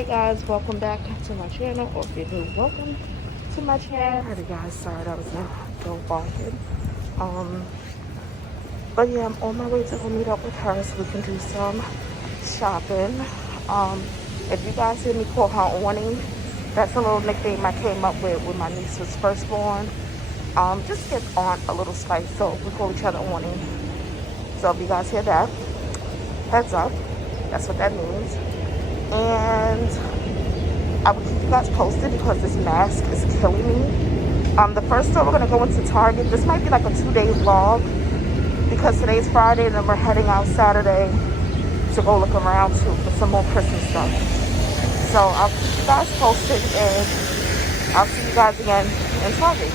Hey guys, welcome back to my channel, or if you're new, welcome to my channel. Hey guys, sorry that was a little barking. Um, but yeah, I'm on my way to go meet up with her so we can do some shopping. If you guys hear me call her awning, that's a little nickname I came up with when my niece was first born. Just give aunt a little spice, so we call each other awning. So if you guys hear that, heads up, that's what that means. And I will keep you guys posted because this mask is killing me. The first store we're gonna go into Target. This might be like a 2-day vlog because today's Friday and then we're heading out Saturday to go look around too for some more Christmas stuff. So I'll keep you guys posted and I'll see you guys again in Target.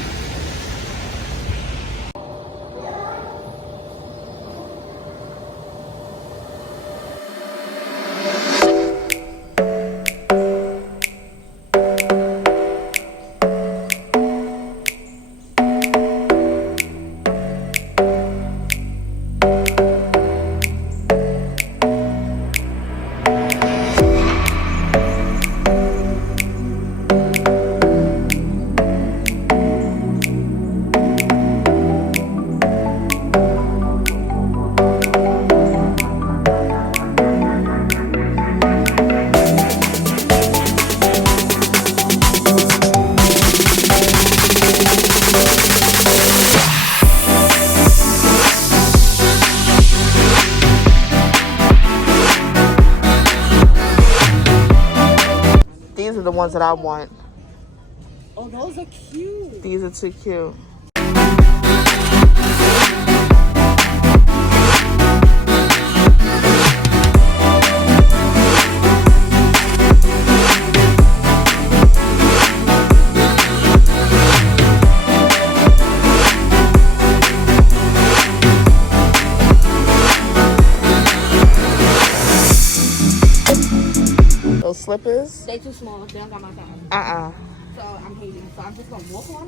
These are the ones that I want. Oh, those are cute. These are too cute. Those slippers? They too small. They don't got my size. So I'm hating. So I'm just gonna walk on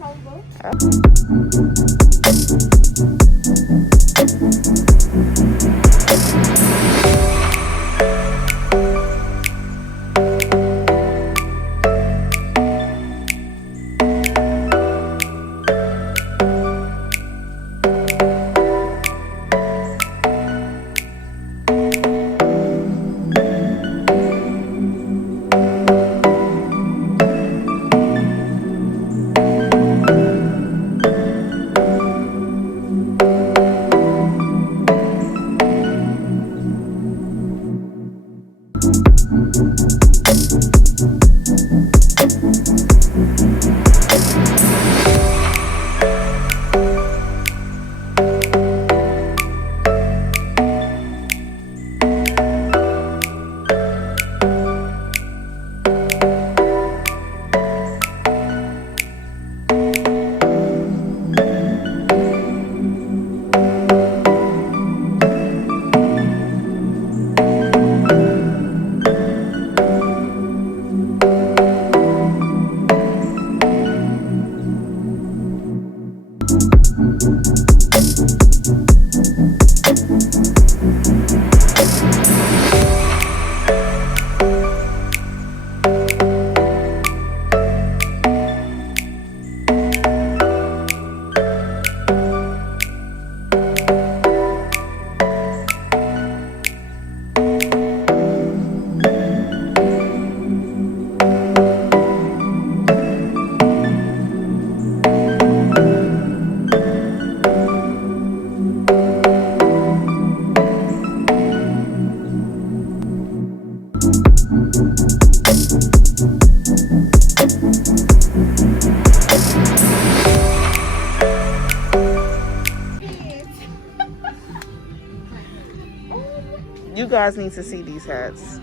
You guys need to see these hats.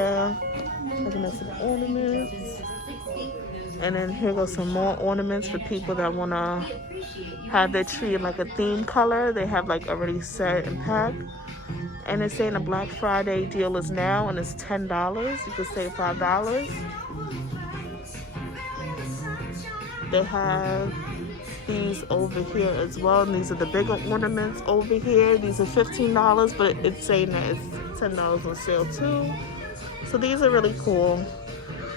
here. Looking at some ornaments. And then here goes some more ornaments for people that want to have their tree in like a theme color. They have like already set and packed. And it's saying the Black Friday deal is now, and it's $10. You can save $5. They have these over here as well, and these are the bigger ornaments over here. These are $15, but it's saying that it's $10 on sale too. So these are really cool.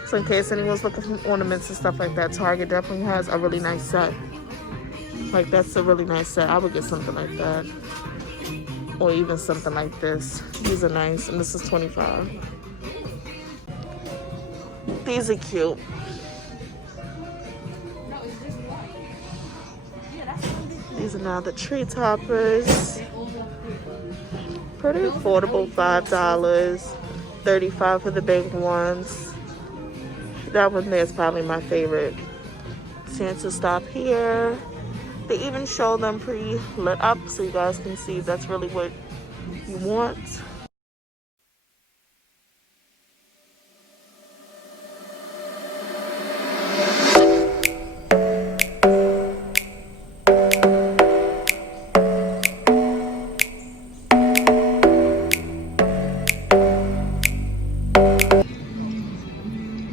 So in case anyone's looking for ornaments and stuff like that, Target definitely has a really nice set. Like, that's a really nice set. I would get something like that. Or even something like this. These are nice, and this is $25. These are cute. These are now the tree toppers. Pretty affordable, $5. $35 for the big ones. That one there is probably my favorite. Santa stop here. They even show them pre-lit up so you guys can see if that's really what you want.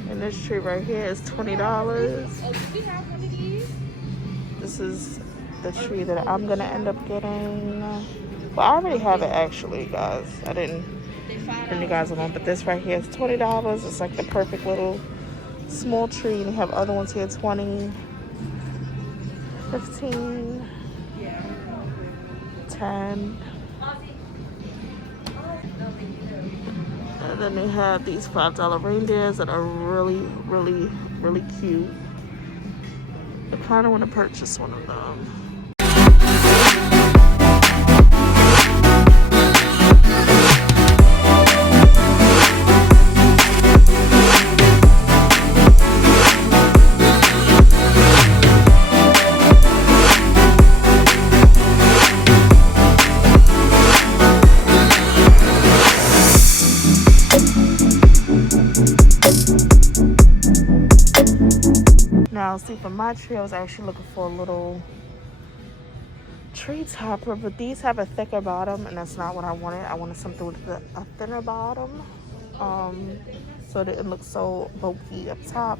And this tree right here is $20. This is the tree that I'm gonna end up getting. Well, I already have it actually, guys. I didn't bring you guys along, but this right here is $20. It's like the perfect little small tree. And you have other ones here, 20, 15, 10. And then they have these $5 reindeers that are really, really, really cute. I kind of want to purchase one of them. Now, see, for my tree, I was actually looking for a little tree topper, but these have a thicker bottom, and that's not what I wanted. I wanted something with a thinner bottom, so that it looks so bulky up top.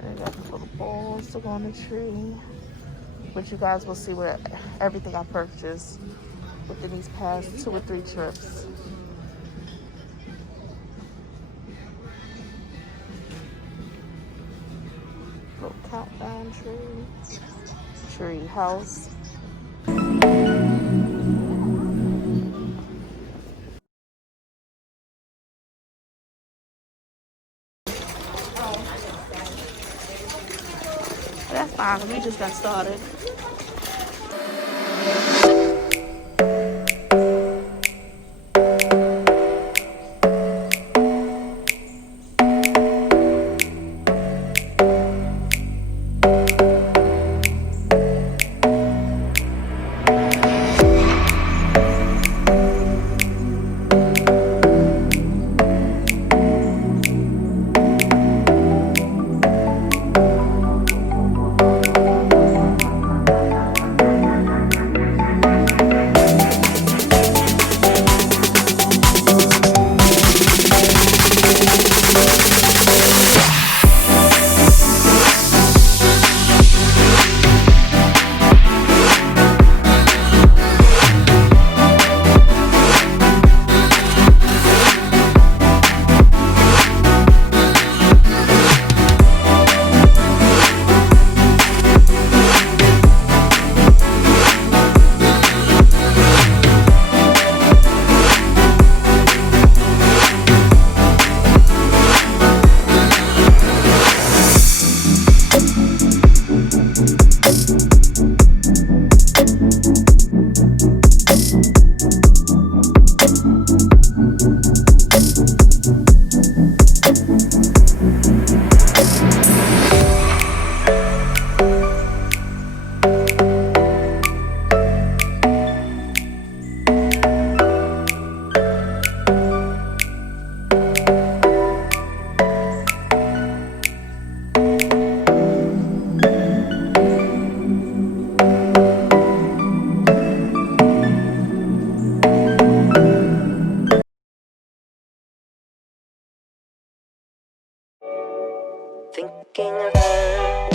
And I got the little balls to go on the tree, but you guys will see what everything I purchased within these past 2 or 3 trips. Little countdown tree house. That's fine, we just got started. Bye.